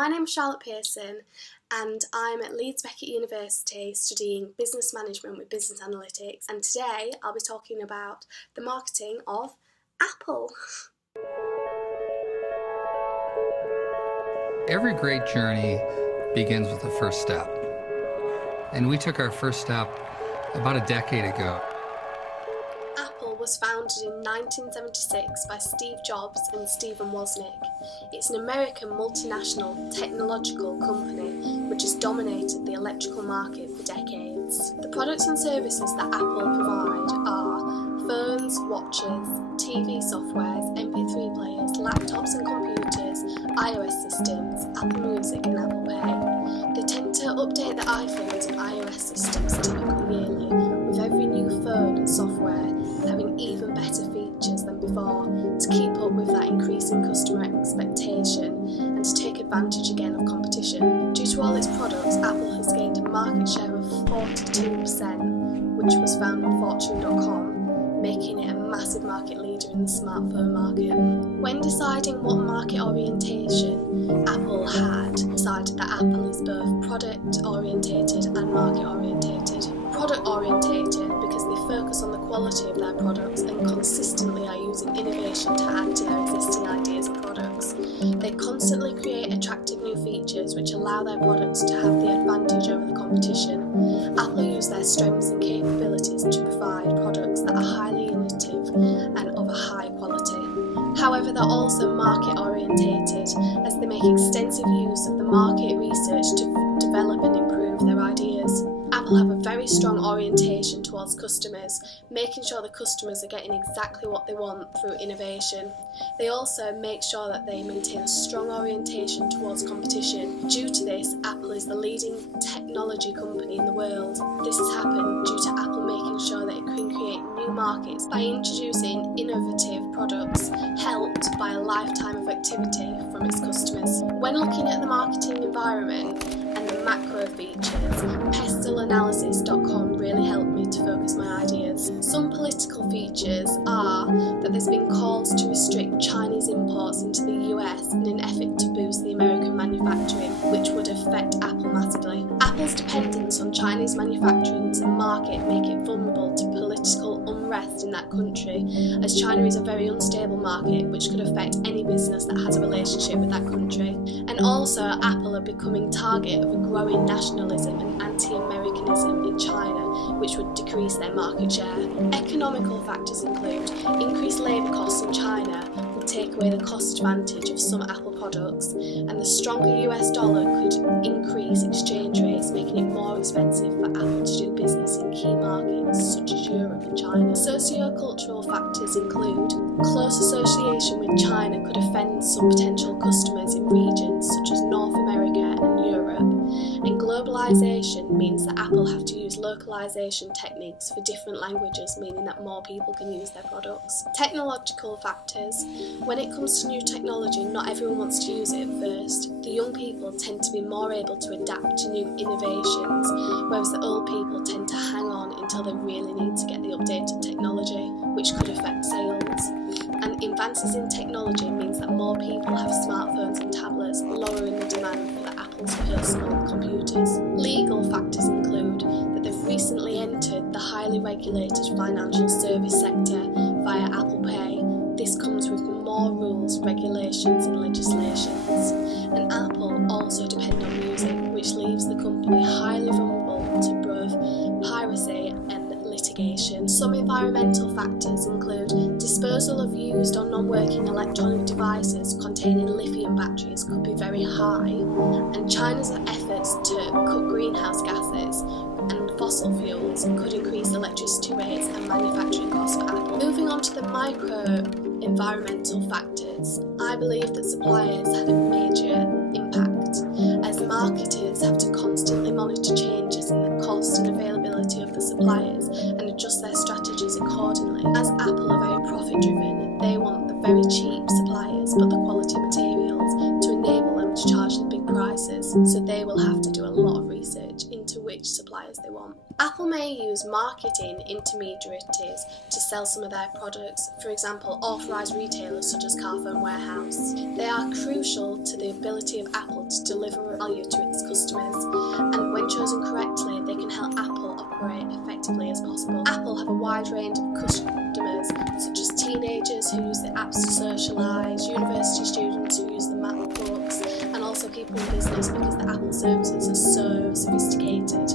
My name's Charlotte Pearson and I'm at Leeds Beckett University studying business management with business analytics, and today I'll be talking about the marketing of Apple. Every great journey begins with the first step, and we took our first step about a decade ago. Apple was founded in 1976 by Steve Jobs and Stephen Wozniak. It's an American multinational technological company which has dominated the electrical market for decades. The products and services that Apple provide are phones, watches, TV softwares, MP3 players, laptops and computers, iOS systems, Apple Music and Apple Pay. They tend to update the iPhones and iOS systems typically yearly, with every new phone and software having even better features than before to keep up with that increasing customer expectation and to take advantage again of competition. Due to all its products, Apple has gained a market share of 42%, which was found on Fortune.com, making it a massive market leader in the smartphone market. When deciding what market orientation Apple had, decided that Apple is both product orientated and market orientated. Product orientated because they focus on the quality of their products and consistently are using innovation to add to their existing ideas and products. They constantly create attractive new features which allow their products to have the advantage over the competition. Apple use their strengths and capabilities to provide products that are highly innovative and of a high quality. However, they're also market orientated as they make extensive use of the market research to develop and improve their ideas. Apple have a very strong orientation towards customers, making sure the customers are getting exactly what they want through innovation. They also make sure that they maintain a strong orientation towards competition. Due to this, Apple is the leading technology company in the world. This has happened due to Apple making sure that it can create new markets by introducing innovative products, helped by a lifetime of activity from its customers. When looking at the marketing environment and the macro features, pestilanalysis.com really helped me to focus my ideas. Some political features are that there's been calls to restrict Chinese imports into the US in an effort to boost the American manufacturing, which would affect Apple massively. Apple's dependence on Chinese manufacturing and market make it vulnerable to political unrest in that country, as China is a very unstable market which could affect any business that has a relationship with that country. And also, Apple are becoming target of a growing nationalism and anti-Americanism in China, which would decrease their market share. Economical factors include increased labour costs in China would take away the cost advantage of some Apple products, and the stronger US dollar could increase exchange rates, making it more expensive for Apple to do business in key markets such as Europe and China. Socio-cultural factors include close association with China could offend some potential customers in regions such as North America and Europe, and globalization means that Apple have to use localization techniques for different languages, meaning that more people can use their products. Technological factors. When it comes to new technology, not everyone wants to use it at first. The young people tend to be more able to adapt to new innovations, whereas the old people tend to hang on until they really need to get the updated technology, which could affect sales. And advances in technology means that more people have smartphones and tablets, lowering the demand for the Apple's personal computers. Legal factors include that they've recently entered the highly regulated financial service sector via Apple Pay. This comes with more rules, regulations and legislations. And Apple also depend on music, which leaves the company highly vulnerable to both piracy and litigation. Some environmental factors include disposal of used or non-working electronic devices containing lithium batteries could be very high, and China's efforts to cut greenhouse gases and fossil fuels could increase electricity rates and manufacturing costs for Apple. Moving on to the micro environmental factors, I believe that suppliers had a major impact, as marketers have to constantly monitor changes in the cost and availability of the suppliers and adjust their strategies accordingly. As Apple are very profit driven, they want the very cheap suppliers but the quality materials to enable them to charge the big prices, so they will have to do a lot of research into which suppliers they want. Apple may use marketing intermediaries to sell some of their products, for example authorised retailers such as Carphone Warehouse. They are crucial to the ability of Apple to deliver value to its customers, and when chosen correctly they can help Apple operate effectively as possible. Apple have a wide range of customers such as teenagers who use the apps to socialise, university students who use the MacBooks, and also people in business because the Apple services are so sophisticated.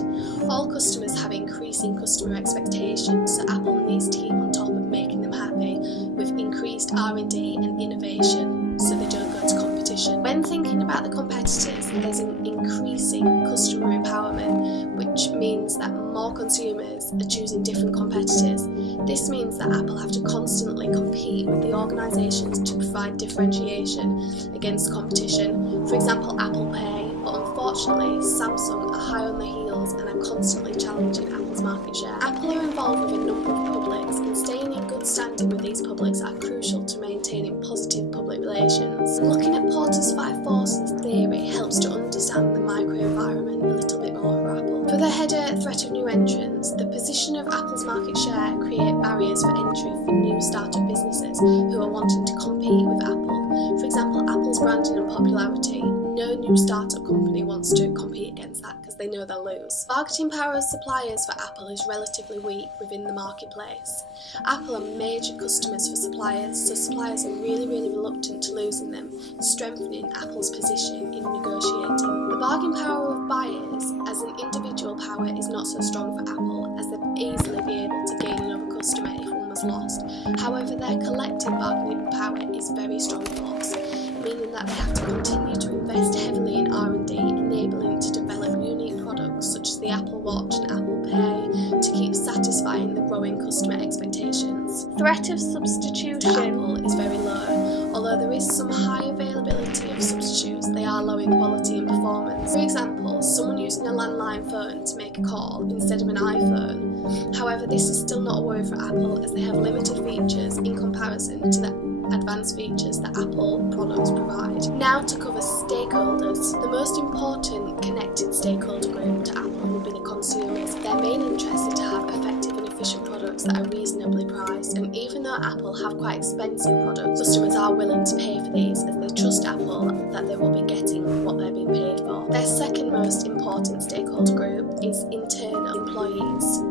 All customers have increasing customer expectations, so Apple needs to keep on top of making them happy with increased R&D and innovation so they don't go to competition. When thinking about the competitors, there's an increasing customer empowerment, which means that more consumers are choosing different competitors. This means that Apple have to constantly compete with the organisations to provide differentiation against competition. For example, Apple Pay, but unfortunately Samsung are high on their heels and are constantly challenging Apple's market share. Apple are involved with a number of publics, and staying in good standing with these publics are crucial to maintaining positive public relations. Looking at Porter's 5 forces theory helps to understand the microenvironment a little bit more for Apple. For the header threat of new entrants, the position of Apple's market share create barriers for entry for new startup businesses who are wanting to compete with Apple. For example, Apple's branding and popularity. No new startup company wants to compete against that because they know they'll lose. Bargaining power of suppliers for Apple is relatively weak within the marketplace. Apple are major customers for suppliers, so suppliers are really reluctant to losing them, strengthening Apple's position in negotiating. The bargaining power of buyers as an individual power is not so strong for Apple, as they'll easily be able to gain another customer if one was lost. However, their collective bargaining power is very strong force, meaning that they have to continue to invest heavily in R&D, enabling to develop unique products such as the Apple Watch and Apple Pay to keep satisfying the growing customer expectations. Threat of substitution to Apple is very low. Although there is some high availability of substitutes, they are low in quality and performance. For example, someone using a landline phone to make a call instead of an iPhone. However, this is still not a worry for Apple, as they have limited features in comparison to the advanced features that Apple products provide. Now to cover stakeholders. The most important connected stakeholder group to Apple will be the consumers. Their main interest is to have effective and efficient products that are reasonably priced, and even though Apple have quite expensive products, customers are willing to pay for these as they trust Apple that they will be getting what they're being paid for. Their second most important stakeholder group is internal employees.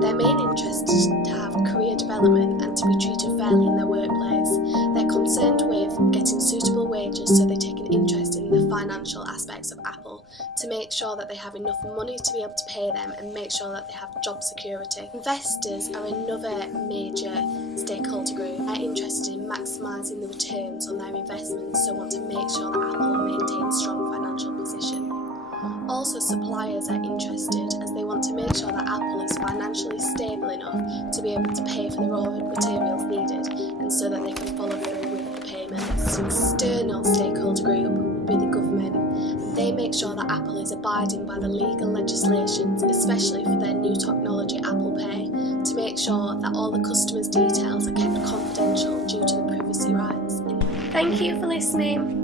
Their main interest is to have career development and to be treated fairly in their workplace. They're concerned with getting suitable wages, so they take an interest in the financial aspects of Apple to make sure that they have enough money to be able to pay them and make sure that they have job security. Investors are another major stakeholder group. They're interested in maximising the returns on their investments, so want to make sure that Apple maintains strong financial position. Also, suppliers are interested as they want to make sure that Apple is financially stable enough to be able to pay for the raw materials needed, and so that they can follow through with the payments. External stakeholder group would be the government. They make sure that Apple is abiding by the legal legislations, especially for their new technology Apple Pay, to make sure that all the customers' details are kept confidential due to the privacy rights. Thank you for listening.